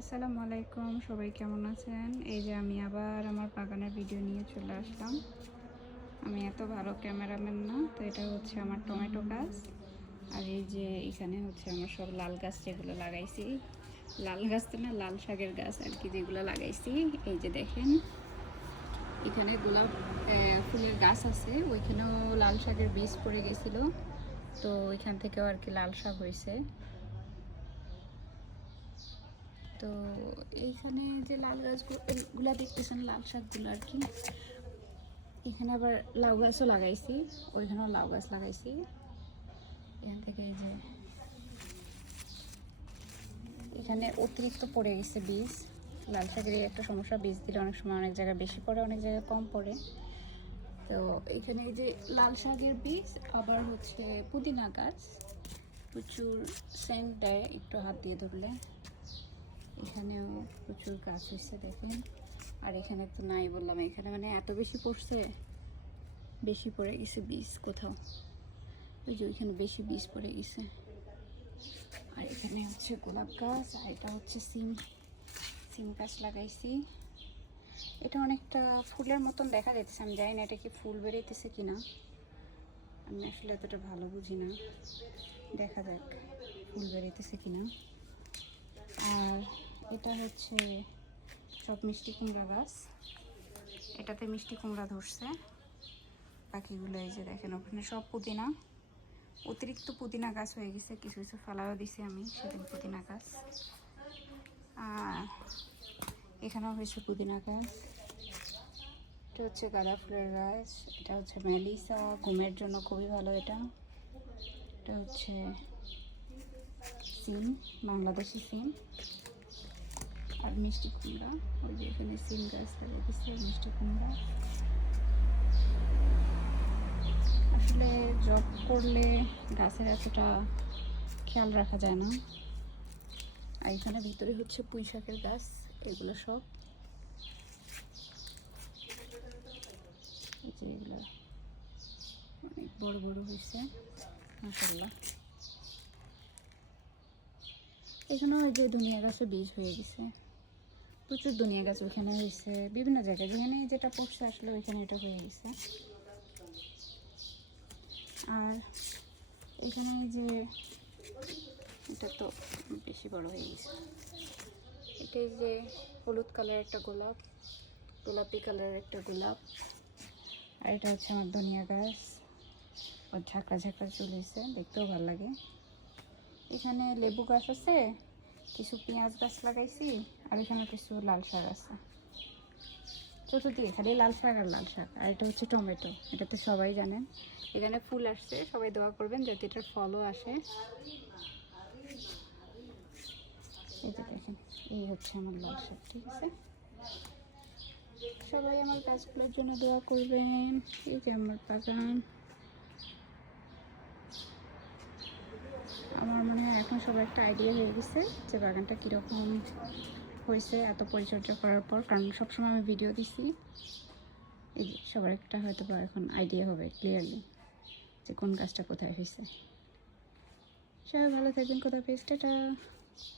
আসসালামু আলাইকুম, সবাই কেমন আছেন? এই যে আমি আবার আমার বাগানের ভিডিও নিয়ে চলে আসলাম। আমি এত ভালো ক্যামেরাম্যান না, তো এটা হচ্ছে আমার টমেটো গাছ। আর এই যে এখানে হচ্ছে আমার সব লাল গাছ যেগুলো লাগাইছি, লাল গাছ তো না, লাল শাকের গাছ আর কি, যেগুলো লাগাইছি। এই যে দেখেন, এখানে গোলাপ ফুলের গাছ আছে, ওইখানেও লাল শাকের বীজ পড়ে গেছিলো, তো ওইখান থেকেও আর কি লাল শাক হয়েছে। তো এইখানে যে লাল গাছগুলো দেখতেছেন, লাল শাকগুলো আর কি, এখানে আবার লাউ গাছও লাগাইছি, ওইখানেও লাউ গাছ লাগাইছি। এখান থেকে এই যে এখানে অতিরিক্ত পড়ে গেছে বীজ। লাল শাকের একটা সমস্যা, বীজ দিলে অনেক সময় অনেক জায়গায় বেশি পড়ে, অনেক জায়গায় কম পড়ে। তো এখানে এই যে লাল শাকের বীজ, আবার হচ্ছে পুদিনা গাছ, প্রচুর সেন্ট দেয় একটু হাত দিয়ে ধরলে। এখানেও প্রচুর গাছ হচ্ছে দেখেন। আর এখানে তো নাই বললাম, এখানে মানে এত বেশি পড়ছে, বেশি পড়ে গেছে বীজ কোথাও, ওই যে ওইখানে বেশি বীজ পড়ে গেছে। আর এখানে হচ্ছে গোলাপ গাছ, আর এটা হচ্ছে সিম গাছ লাগাইছি। এটা অনেকটা ফুলের মতন দেখা যাচ্ছে, আমি জানি না এটা কি ফুল বেরোইতেছে কিনা, আমি আসলে এতটা ভালো বুঝি না, দেখা যাক ফুল বেরোইতেছে কিনা। আর এটা হচ্ছে সব মিষ্টি কুমড়া গাছ, এটাতে মিষ্টি কুমড়া ধরছে। বাকিগুলো এই যে দেখেন, ওখানে সব পুদিনা, অতিরিক্ত পুদিনা গাছ হয়ে গেছে, কিছু কিছু ফেলাও দিছি আমি সেদিন পুদিনা গাছ। আর এখানেও হয়েছে পুদিনা গাছ। এটা হচ্ছে গাঁদা ফুলের গাছ, এটা হচ্ছে মেলিসা, ঘুমের জন্য খুবই ভালো এটা। এটা হচ্ছে সিম, বাংলাদেশি সিম। আর মিষ্টি কুমড়া, ওই যে এখানে সিম গাছ লাগিয়ে দিচ্ছে, মিষ্টি কুমড়া। আসলে জব করলে গাছের এতটা খেয়াল রাখা যায় না। আর এখানে ভিতরে হচ্ছে পুঁই শাকের গাছ, এগুলো সব এই যে এগুলো অনেক বড় বড় হয়েছে মাশাআল্লাহ। এখানেও ওই যে দুনিয়া গাছে বীজ হয়ে গেছে, প্রচুর দুনিয়া গাছ ওইখানে হয়েছে, বিভিন্ন জায়গায় যেখানে যেটা পড়ছে আসলে ওইখানে এটা হয়ে গেছে। আর এখানে যে এটা তো বেশি বড় হয়ে গেছে, এটাই যে হলুদ কালার একটা গোলাপ, গোলাপি কালারের একটা গোলাপ। আর এটা হচ্ছে আমার ধনিয়া গাছ, ওর ঝাঁকড়া ঝাঁকড়া চলেছে, দেখতেও ভালো লাগে। এখানে লেবু গাছ আছে, কিছু পেঁয়াজ গাছ লাগাইছি, আর এখানে কিছু লাল শাক আছে। চতুর্দিকে খালি লাল শাক আর লাল শাক। আর এটা হচ্ছে টমেটো, এটা তো সবাই জানেন। এখানে ফুল আসছে, সবাই দোয়া করবেন যাতে এটার ফলও আসে। এই যে দেখেন, এই হচ্ছে আমার লাল শাক, ঠিক আছে। সবাই আমার গাছগুলোর জন্য দোয়া করবেন। এই যে আমার বাগান, আমার মনে হয় এখন সবার একটা আইডিয়া হয়ে গেছে যে বাগানটা কীরকম হয়েছে এত পরিচর্যা করার পর, কারণ সবসময় আমি ভিডিও দিছি। এই যে সবার একটা হয়তো বা এখন আইডিয়া হবে ক্লিয়ারলি যে কোন গাছটা কোথায় হয়েছে। সবাই ভালো থাকবেন, কোথায় পেস্টাটা।